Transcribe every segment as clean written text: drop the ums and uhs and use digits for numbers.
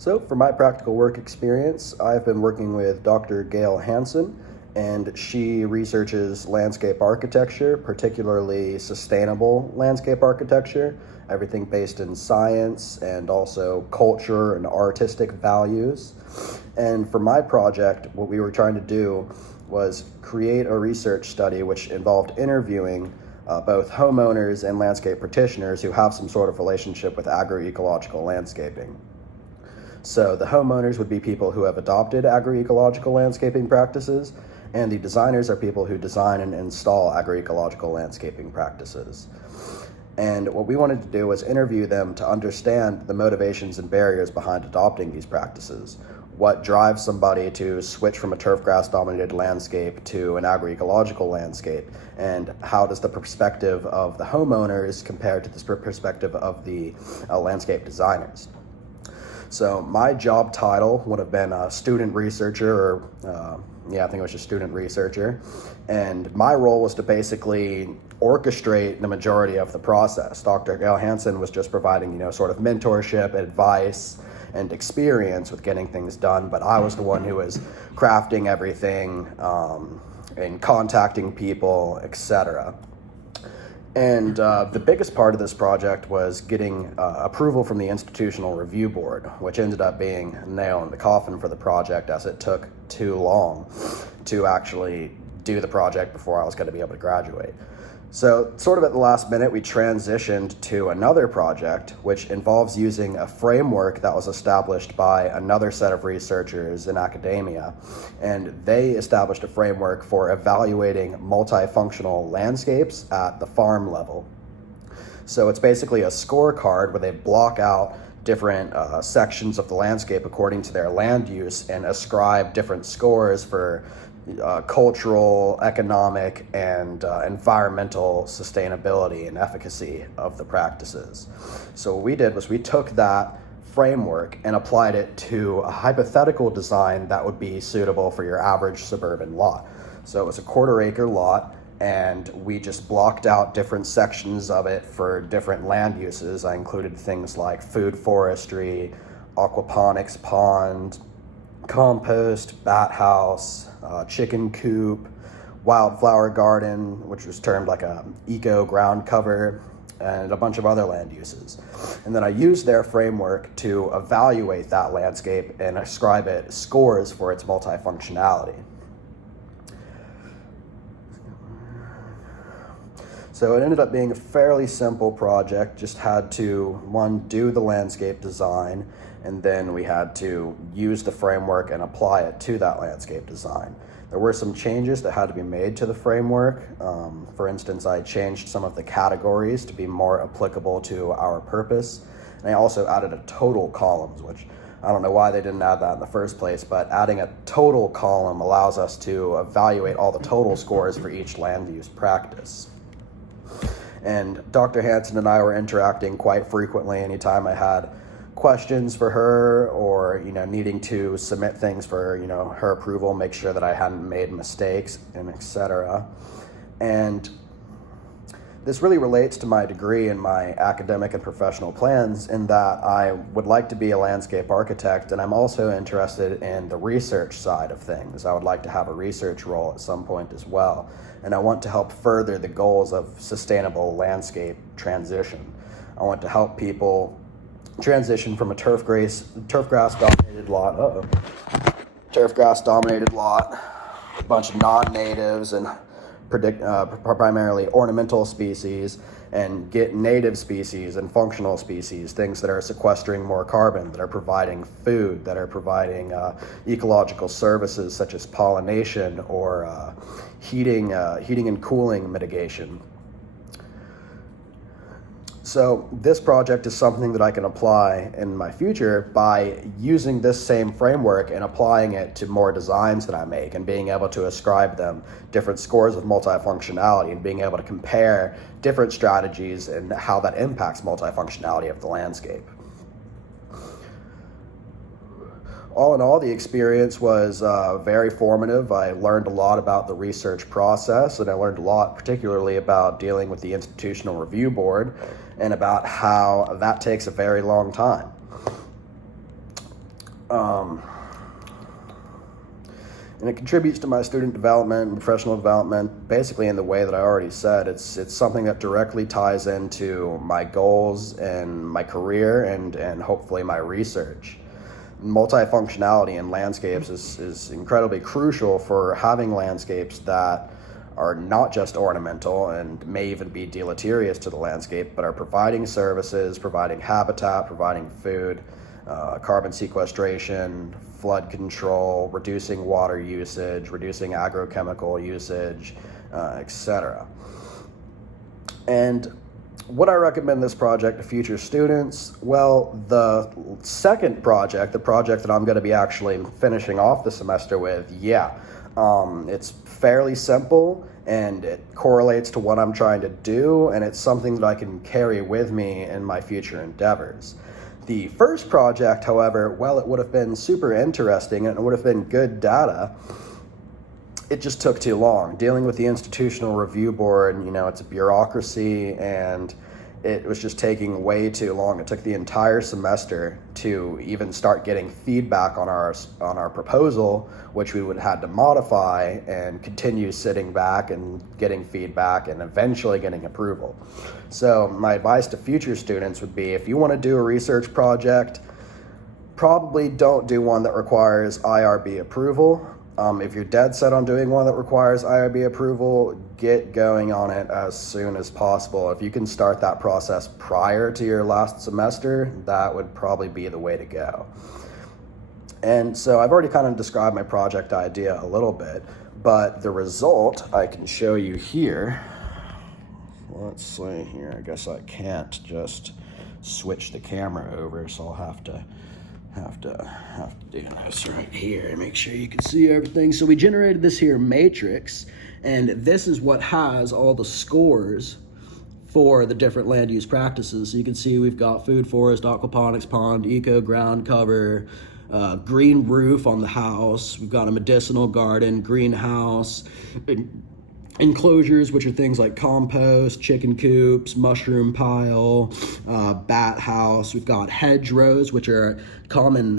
So for my practical work experience, I've been working with Dr. Gail Hansen, and she researches landscape architecture, particularly sustainable landscape architecture, everything based in science and also culture and artistic values. And for my project, what we were trying to do was create a research study which involved interviewing both homeowners and landscape practitioners who have some sort of relationship with agroecological landscaping. So the homeowners would be people who have adopted agroecological landscaping practices, and the designers are people who design and install agroecological landscaping practices. And what we wanted to do was interview them to understand the motivations and barriers behind adopting these practices. What drives somebody to switch from a turfgrass dominated landscape to an agroecological landscape, and how does the perspective of the homeowners compare to the perspective of the landscape designers. So my job title would have been a student researcher, or I think it was just student researcher. And my role was to basically orchestrate the majority of the process. Dr. Gail Hansen was just providing, sort of mentorship, advice, and experience with getting things done. But I was the one who was crafting everything and contacting people, etc. And the biggest part of this project was getting approval from the Institutional Review Board, which ended up being a nail in the coffin for the project, as it took too long to actually do the project before I was going to be able to graduate. So sort of at the last minute, we transitioned to another project, which involves using a framework that was established by another set of researchers in academia. And they established a framework for evaluating multifunctional landscapes at the farm level. So it's basically a scorecard where they block out different sections of the landscape according to their land use and ascribe different scores for cultural, economic, and environmental sustainability and efficacy of the practices. So what we did was we took that framework and applied it to a hypothetical design that would be suitable for your average suburban lot. So it was a 1/4 acre lot, and we just blocked out different sections of it for different land uses. I included things like food forestry, aquaponics pond, compost, bat house, chicken coop, wildflower garden, which was termed like a eco ground cover, and a bunch of other land uses. And then I used their framework to evaluate that landscape and ascribe it scores for its multifunctionality. So it ended up being a fairly simple project, just had to, one, do the landscape design, and then we had to use the framework and apply it to that landscape design. There were some changes that had to be made to the framework. For instance, I changed some of the categories to be more applicable to our purpose. And I also added a total columns, which I don't know why they didn't add that in the first place, but adding a total column allows us to evaluate all the total scores for each land use practice. And Dr. Hansen and I were interacting quite frequently anytime I had questions for her, or needing to submit things for her approval, make sure that I hadn't made mistakes, and etc. And this really relates to my degree and my academic and professional plans, in that I would like to be a landscape architect, and I'm also interested in the research side of things. I would like to have a research role at some point as well, and I want to help further the goals of sustainable landscape transition. I want to help people transition from a turfgrass dominated lot, a bunch of non-natives and primarily ornamental species, and get native species and functional species, things that are sequestering more carbon, that are providing food, that are providing ecological services such as pollination or heating and cooling mitigation. So this project is something that I can apply in my future by using this same framework and applying it to more designs that I make, and being able to ascribe them different scores of multifunctionality, and being able to compare different strategies and how that impacts multifunctionality of the landscape. All in all, the experience was very formative. I learned a lot about the research process, and I learned a lot particularly about dealing with the Institutional Review Board and about how that takes a very long time. Um, and it contributes to my student development and professional development basically in the way that I already said. It's something that directly ties into my goals and my career and hopefully my research. Multifunctionality in landscapes is incredibly crucial for having landscapes that are not just ornamental and may even be deleterious to the landscape, but are providing services, providing habitat, providing food, carbon sequestration, flood control, reducing water usage, reducing agrochemical usage, etc. And would I recommend this project to future students? Well, the second project, the project that I'm going to be actually finishing off the semester with, yeah. It's fairly simple and it correlates to what I'm trying to do, and it's something that I can carry with me in my future endeavors. The first project, however, while it would have been super interesting and it would have been good data, it just took too long. Dealing with the institutional review board, it's a bureaucracy, and it was just taking way too long. It took the entire semester to even start getting feedback on our proposal, which we would have had to modify and continue sitting back and getting feedback and eventually getting approval. So my advice to future students would be, if you want to do a research project, probably don't do one that requires IRB approval. If you're dead set on doing one that requires IRB approval, get going on it as soon as possible. If you can start that process prior to your last semester, that would probably be the way to go. And so I've already kind of described my project idea a little bit, but the result I can show you here. Let's see here. I guess I can't just switch the camera over, so I'll have to do this right here and make sure you can see everything. So we generated this here matrix, and this is what has all the scores for the different land use practices. So you can see we've got food, forest, aquaponics, pond, eco, ground cover, green roof on the house. We've got a medicinal garden, greenhouse, enclosures, which are things like compost, chicken coops, mushroom pile, bat house. We've got hedgerows, which are a common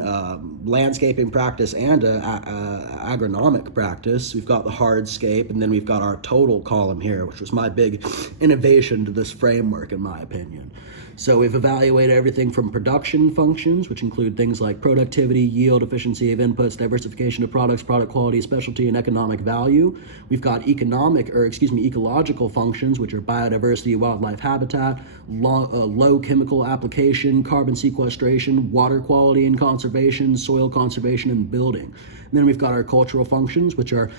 landscaping practice and agronomic practice. We've got the hardscape, and then we've got our total column here, which was my big innovation to this framework, in my opinion. So we've evaluated everything from production functions, which include things like productivity, yield, efficiency of inputs, diversification of products, product quality, specialty, and economic value. We've got ecological functions, which are biodiversity, wildlife habitat, low chemical application, carbon sequestration, water quality and conservation, soil conservation, and building. And then we've got our cultural functions, which are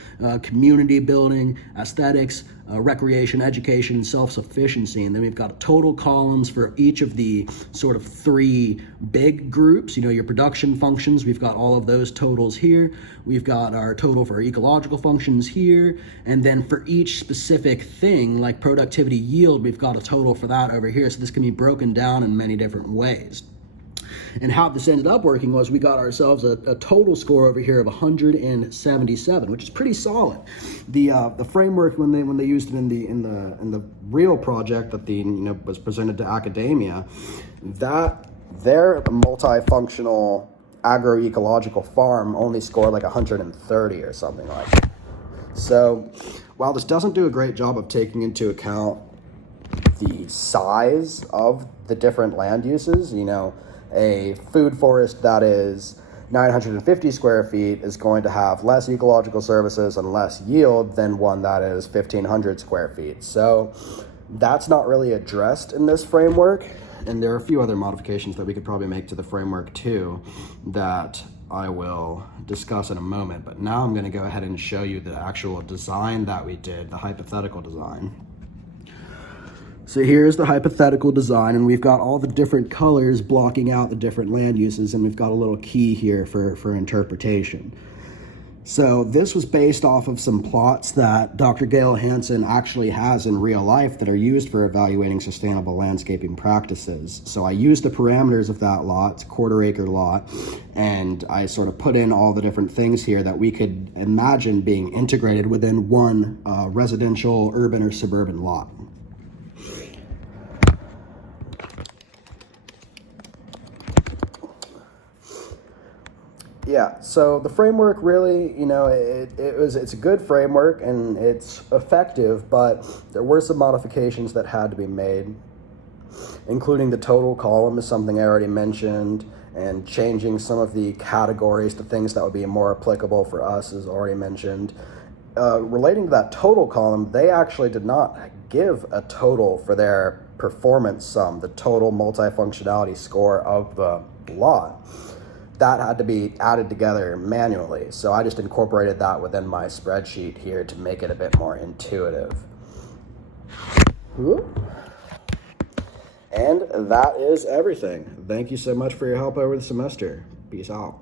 community building, aesthetics, recreation, education, and self-sufficiency. And then we've got total columns for each of the sort of three big groups. Your production functions, we've got all of those totals here. We've got our total for ecological functions here. And then for each specific thing, like productivity, yield, we've got a total for that over here. So this can be broken down in many different ways. And how this ended up working was we got ourselves a total score over here of 177, which is pretty solid. The framework, when they used it in the real project that was presented to academia, that their multifunctional agroecological farm only scored like 130 or something like that. So while this doesn't do a great job of taking into account the size of the different land uses, a food forest that is 950 square feet is going to have less ecological services and less yield than one that is 1,500 square feet. So that's not really addressed in this framework. And there are a few other modifications that we could probably make to the framework too that I will discuss in a moment. But now I'm going to go ahead and show you the actual design that we did, the hypothetical design. So here's the hypothetical design, and we've got all the different colors blocking out the different land uses, and we've got a little key here for interpretation. So this was based off of some plots that Dr. Gail Hansen actually has in real life that are used for evaluating sustainable landscaping practices. So I used the parameters of that lot, it's a quarter-acre lot, and I sort of put in all the different things here that we could imagine being integrated within one residential, urban, or suburban lot. Yeah, so the framework really, it's a good framework and it's effective, but there were some modifications that had to be made, including the total column is something I already mentioned, and changing some of the categories to things that would be more applicable for us is already mentioned. Relating to that total column, they actually did not give a total for their performance sum, the total multifunctionality score of the lot. That had to be added together manually. So I just incorporated that within my spreadsheet here to make it a bit more intuitive. And that is everything. Thank you so much for your help over the semester. Peace out.